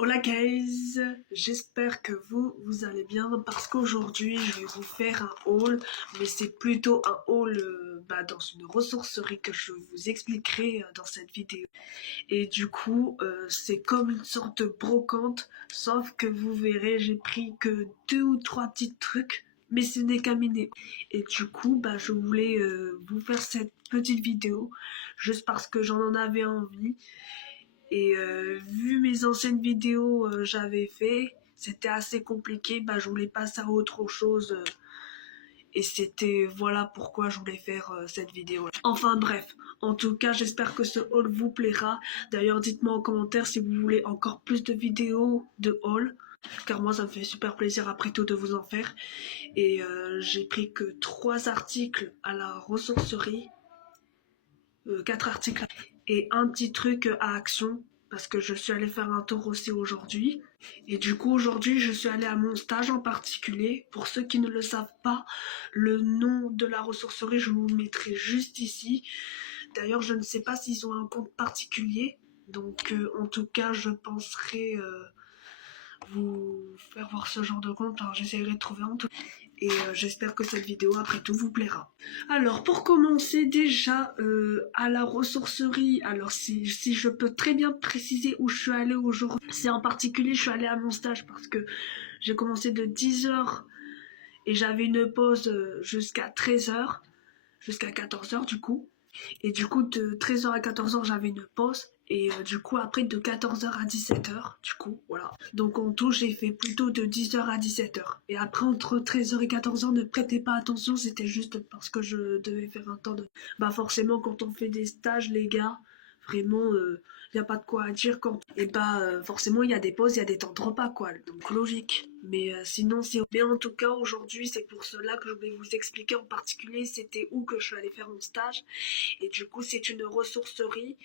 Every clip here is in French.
Hola guys, j'espère que vous allez bien parce qu'aujourd'hui je vais vous faire un haul, mais c'est plutôt un haul dans une ressourcerie que je vous expliquerai dans cette vidéo. Et du coup c'est comme une sorte de brocante, sauf que vous verrez j'ai pris que 2 ou 3 petits trucs, mais ce n'est qu'un mini. Et du coup je voulais vous faire cette petite vidéo juste parce que j'en avais envie. Et vu mes anciennes vidéos j'avais fait, c'était assez compliqué, je voulais passer à autre chose et c'était voilà pourquoi je voulais faire cette vidéo. Enfin bref, en tout cas j'espère que ce haul vous plaira. D'ailleurs dites-moi en commentaire si vous voulez encore plus de vidéos de haul, car moi ça me fait super plaisir après tout de vous en faire. Et j'ai pris que 3 articles à la ressourcerie, 4 articles et un petit truc à Action parce que je suis allée faire un tour aussi aujourd'hui. Et du coup aujourd'hui je suis allée à mon stage en particulier. Pour ceux qui ne le savent pas, le nom de la ressourcerie je vous le mettrai juste ici. D'ailleurs je ne sais pas s'ils ont un compte particulier, donc en tout cas je penserai vous faire voir ce genre de compte. Alors j'essaierai de trouver un truc. Et j'espère que cette vidéo après tout vous plaira. Alors pour commencer déjà à la ressourcerie, alors si je peux très bien préciser où je suis allée aujourd'hui, c'est en particulier je suis allée à mon stage parce que j'ai commencé de 10h et j'avais une pause jusqu'à 13h, jusqu'à 14h du coup. Et du coup de 13h à 14h j'avais une pause. Et du coup après de 14h à 17h, du coup voilà. Donc en tout j'ai fait plutôt de 10h à 17h. Et après entre 13h et 14h ne prêtez pas attention, c'était juste parce que je devais faire un temps de... forcément quand on fait des stages les gars, vraiment y a pas de quoi à dire quand... Et forcément il y a des pauses, il y a des temps de repas quoi, donc logique. Mais sinon c'est... Mais en tout cas aujourd'hui c'est pour cela que je vais vous expliquer en particulier c'était où que je suis allée faire mon stage. Et du coup c'est une ressourcerie.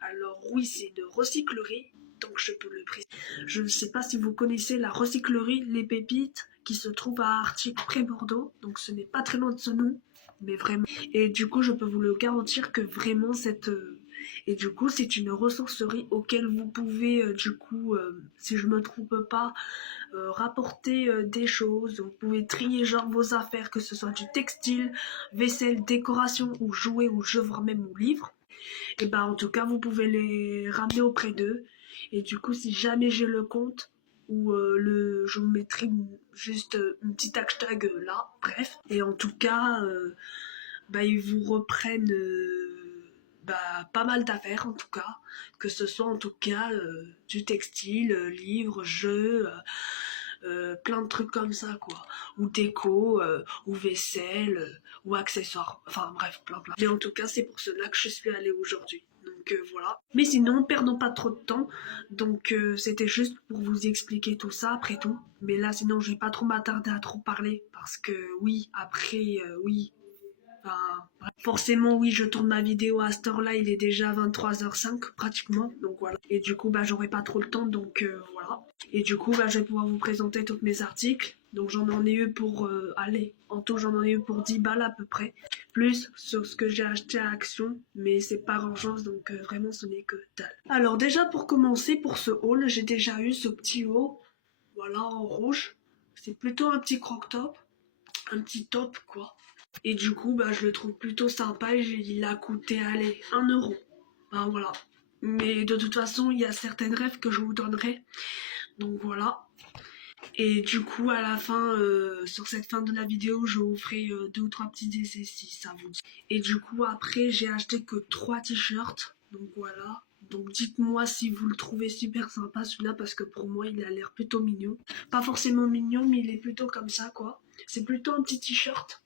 Alors oui c'est une recyclerie, donc je peux le préciser. Je ne sais pas si vous connaissez la recyclerie Les Pépites qui se trouve à Artic près Bordeaux, donc ce n'est pas très loin de ce nom, mais vraiment. Et du coup je peux vous le garantir que vraiment cette... Et du coup c'est une ressourcerie auquel vous pouvez si je me trompe pas, rapporter des choses. Vous pouvez trier genre vos affaires, que ce soit du textile, vaisselle, décoration ou jouets ou jeux, voire même ou livres. Et en tout cas vous pouvez les ramener auprès d'eux. Et du coup si jamais j'ai le compte ou je vous mettrai juste une petite hashtag là, bref. Et en tout cas ils vous reprennent pas mal d'affaires en tout cas, que ce soit en tout cas du textile, livres, jeux, plein de trucs comme ça quoi, ou déco, ou vaisselle, ou accessoires, enfin bref plein. Mais en tout cas c'est pour cela que je suis allée aujourd'hui, donc voilà. Mais sinon perdons pas trop de temps, donc c'était juste pour vous expliquer tout ça après tout. Mais là sinon je vais pas trop m'attarder à trop parler parce que oui après oui. Forcément oui je tourne ma vidéo à cette heure là, il est déjà 23h05 pratiquement, donc voilà. Et du coup j'aurai pas trop le temps, donc voilà. Et du coup je vais pouvoir vous présenter tous mes articles. Donc j'en ai eu pour en tout j'en ai eu pour 10 balles à peu près, plus sur ce que j'ai acheté à Action, mais c'est pas grand chose, donc vraiment ce n'est que dalle. Alors déjà pour commencer, pour ce haul j'ai déjà eu ce petit haut, voilà, en rouge. C'est plutôt un petit croc-top, un petit top quoi. Et du coup je le trouve plutôt sympa et il a coûté allez 1 €. Voilà. Mais de toute façon il y a certaines rêves que je vous donnerai, donc voilà. Et du coup à la fin, sur cette fin de la vidéo, je vous ferai 2 ou 3 petits essais si ça vous dit. Et du coup après j'ai acheté que 3 t-shirts, donc voilà. Donc dites-moi si vous le trouvez super sympa celui-là, parce que pour moi il a l'air plutôt mignon. Pas forcément mignon, mais il est plutôt comme ça quoi. C'est plutôt un petit t-shirt.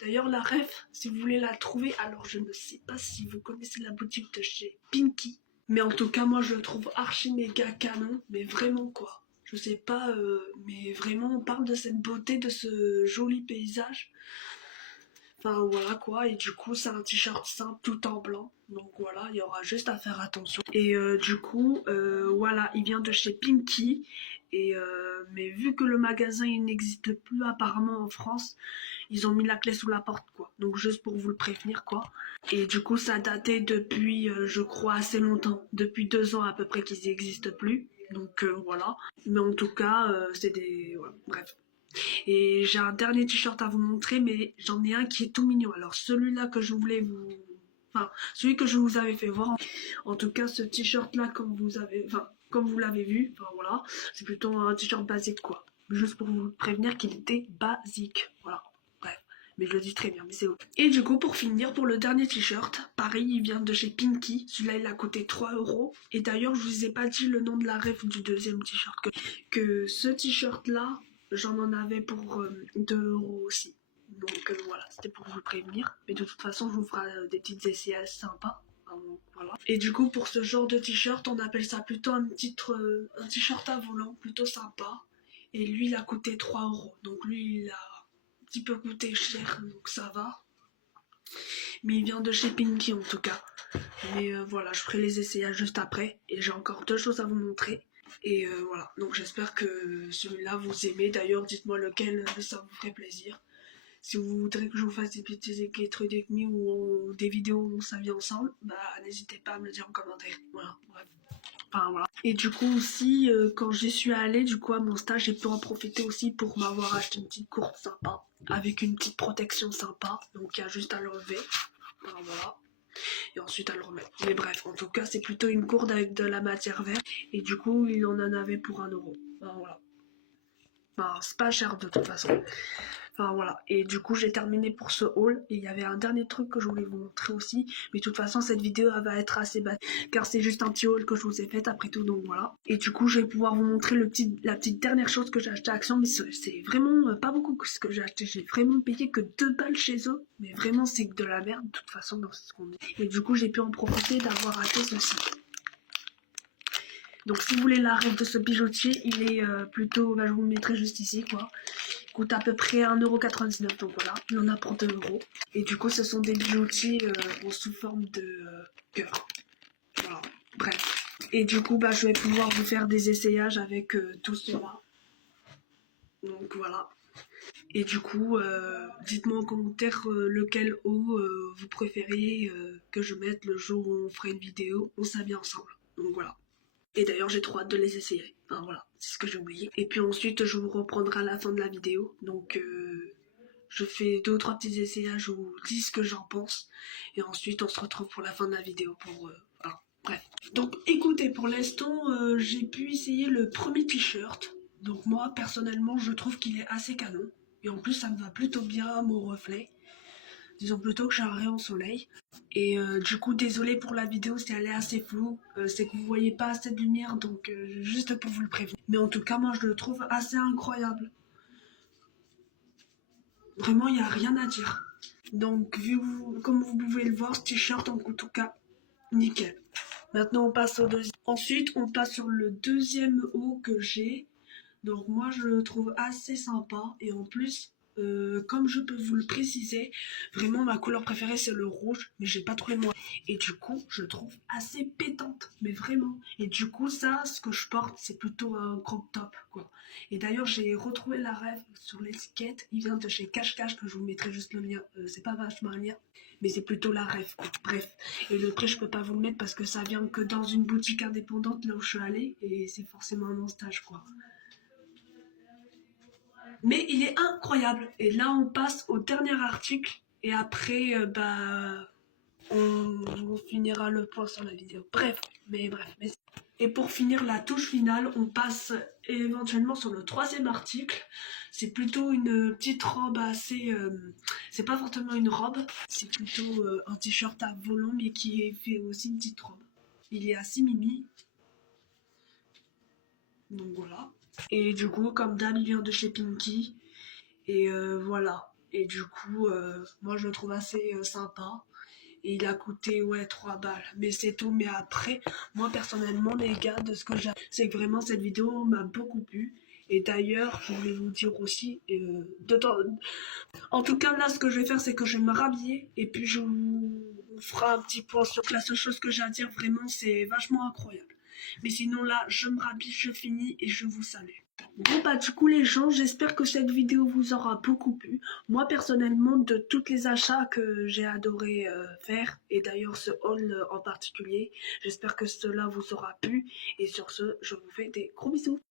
D'ailleurs la ref, si vous voulez la trouver, alors je ne sais pas si vous connaissez la boutique de chez Pinky, mais en tout cas moi je le trouve archi méga canon, mais vraiment quoi. Je sais pas, mais vraiment on parle de cette beauté, de ce joli paysage. Enfin voilà quoi, et du coup c'est un t-shirt simple tout en blanc, donc voilà, il y aura juste à faire attention. Et du coup voilà, il vient de chez Pinky, et mais vu que le magasin il n'existe plus apparemment en France, ils ont mis la clé sous la porte quoi, donc juste pour vous le prévenir quoi. Et du coup ça a daté depuis je crois assez longtemps, depuis 2 ans à peu près qu'ils n'existent plus. Donc voilà. Mais en tout cas, c'est des... voilà, bref. Et j'ai un dernier t-shirt à vous montrer, mais j'en ai un qui est tout mignon. Alors celui-là que je voulais vous... Enfin, celui que je vous avais fait voir. En tout cas, ce t-shirt-là, comme vous avez... Enfin, comme vous l'avez vu, enfin voilà, c'est plutôt un t-shirt basique, quoi. Juste pour vous prévenir qu'il était basique. Voilà. Bref. Mais je le dis très bien, mais c'est ok. Et du coup, pour finir, pour le dernier t-shirt, pareil, il vient de chez Pinky. Celui-là, il a coûté 3 euros. Et d'ailleurs, je vous ai pas dit le nom de la ref du deuxième t-shirt. Que ce t-shirt-là, j'en en avais pour 2 euros aussi. Donc voilà, c'était pour vous prévenir. Mais de toute façon, je vous ferai des petites essayages sympas. Voilà. Et du coup, pour ce genre de t-shirt, on appelle ça plutôt un t-shirt à volant, plutôt sympa. Et lui, il a coûté 3 euros. Donc lui, il a un petit peu coûté cher, donc ça va. Mais il vient de chez Pinky en tout cas. Mais voilà, je ferai les essayages juste après. Et j'ai encore 2 choses à vous montrer. Et voilà, donc j'espère que celui-là vous aimez. D'ailleurs, dites-moi lequel, ça vous ferait plaisir. Si vous voudrez que je vous fasse des petits trucs avec me ou des vidéos où on s'habille ensemble, bah n'hésitez pas à me le dire en commentaire. Voilà, bref. Enfin voilà. Et du coup aussi, quand j'y suis allée, du coup à mon stage, j'ai pu en profiter aussi pour m'avoir acheté une petite courte sympa, avec une petite protection sympa. Donc il y a juste à l'enlever. Enfin, voilà. Et ensuite à le remettre. Mais bref, en tout cas, c'est plutôt une gourde avec de la matière verte. Et du coup, il en avait pour 1 euro. Enfin, voilà. Enfin, c'est pas cher de toute façon. Enfin voilà, et du coup j'ai terminé pour ce haul. Et il y avait un dernier truc que je voulais vous montrer aussi. Mais de toute façon cette vidéo elle va être assez basse. Car c'est juste un petit haul que je vous ai fait après tout, donc voilà. Et du coup je vais pouvoir vous montrer la petite dernière chose que j'ai acheté à Action. Mais c'est vraiment pas beaucoup ce que j'ai acheté. J'ai vraiment payé que 2 balles chez eux. Mais vraiment c'est que de la merde de toute façon dans ce qu'on dit. Et du coup j'ai pu en profiter d'avoir acheté ceci. Donc si vous voulez la règle de ce bijoutier, il est plutôt, bah, je vous le mettrai juste ici quoi. Il coûte à peu près 1,99 €, donc voilà, il en a pour 2 euros. Et du coup ce sont des bijoutiers sous forme de cœur. Voilà, bref. Et du coup bah, je vais pouvoir vous faire des essayages avec tout cela. Donc voilà. Et du coup, dites-moi en commentaire lequel haut vous préfériez que je mette le jour où on fera une vidéo, on s'habille ensemble. Donc voilà. Et d'ailleurs, j'ai trop hâte de les essayer. Enfin voilà, c'est ce que j'ai oublié. Et puis ensuite, je vous reprendrai à la fin de la vidéo. Donc, je fais 2 ou 3 petits essayages, je vous dis ce que j'en pense. Et ensuite, on se retrouve pour la fin de la vidéo pour... voilà, bref. Donc, écoutez, pour l'instant, j'ai pu essayer le premier t-shirt. Donc moi, personnellement, je trouve qu'il est assez canon. Et en plus, ça me va plutôt bien à mon reflet. Disons plutôt que j'ai un rayon soleil. Et du coup, désolé pour la vidéo si elle est assez floue. C'est que vous voyez pas assez de lumière, donc juste pour vous le prévenir. Mais en tout cas, moi, je le trouve assez incroyable. Vraiment, il n'y a rien à dire. Donc, comme vous pouvez le voir, ce t-shirt, en tout cas, nickel. Maintenant, on passe au deuxième. Ensuite, on passe sur le deuxième haut que j'ai. Donc moi je le trouve assez sympa et en plus comme je peux vous le préciser, vraiment ma couleur préférée c'est le rouge, mais j'ai pas trouvé moi. Et du coup je trouve assez pétante, mais vraiment. Et du coup ça, ce que je porte c'est plutôt un crop top quoi. Et d'ailleurs j'ai retrouvé la ref sur l'étiquette, il vient de chez Cache Cache que je vous mettrai juste le lien, c'est pas vachement un lien. Mais c'est plutôt la ref, quoi. Bref. Et le prix, je peux pas vous le mettre parce que ça vient que dans une boutique indépendante là où je suis allée. Et c'est forcément un mon stage, quoi. Mais il est incroyable. Et là, on passe au dernier article. Et après, on finira le point sur la vidéo. Bref, mais bref. Et pour finir la touche finale, on passe éventuellement sur le troisième article. C'est plutôt une petite robe assez... c'est pas forcément une robe, c'est plutôt un t-shirt à volant, mais qui est fait aussi une petite robe. Il est assez mimi. Donc voilà. Et du coup, comme d'hab, il vient de chez Pinky. Et voilà. Et du coup, moi je le trouve assez sympa. Et il a coûté, ouais, 3 balles. Mais c'est tout. Mais après, moi personnellement, les gars, de ce que j'ai, c'est que vraiment cette vidéo m'a beaucoup plu. Et d'ailleurs, je voulais vous dire aussi, en tout cas, là, ce que je vais faire, c'est que je vais me rhabiller. Et puis, je vous ferai un petit point sur la seule chose que j'ai à dire. Vraiment, c'est vachement incroyable. Mais sinon, là, je me rhabille, je finis et je vous salue. Bon bah du coup les gens, j'espère que cette vidéo vous aura beaucoup plu. Moi personnellement, de tous les achats que j'ai adoré faire, et d'ailleurs ce haul en particulier, j'espère que cela vous aura plu. Et sur ce, je vous fais des gros bisous.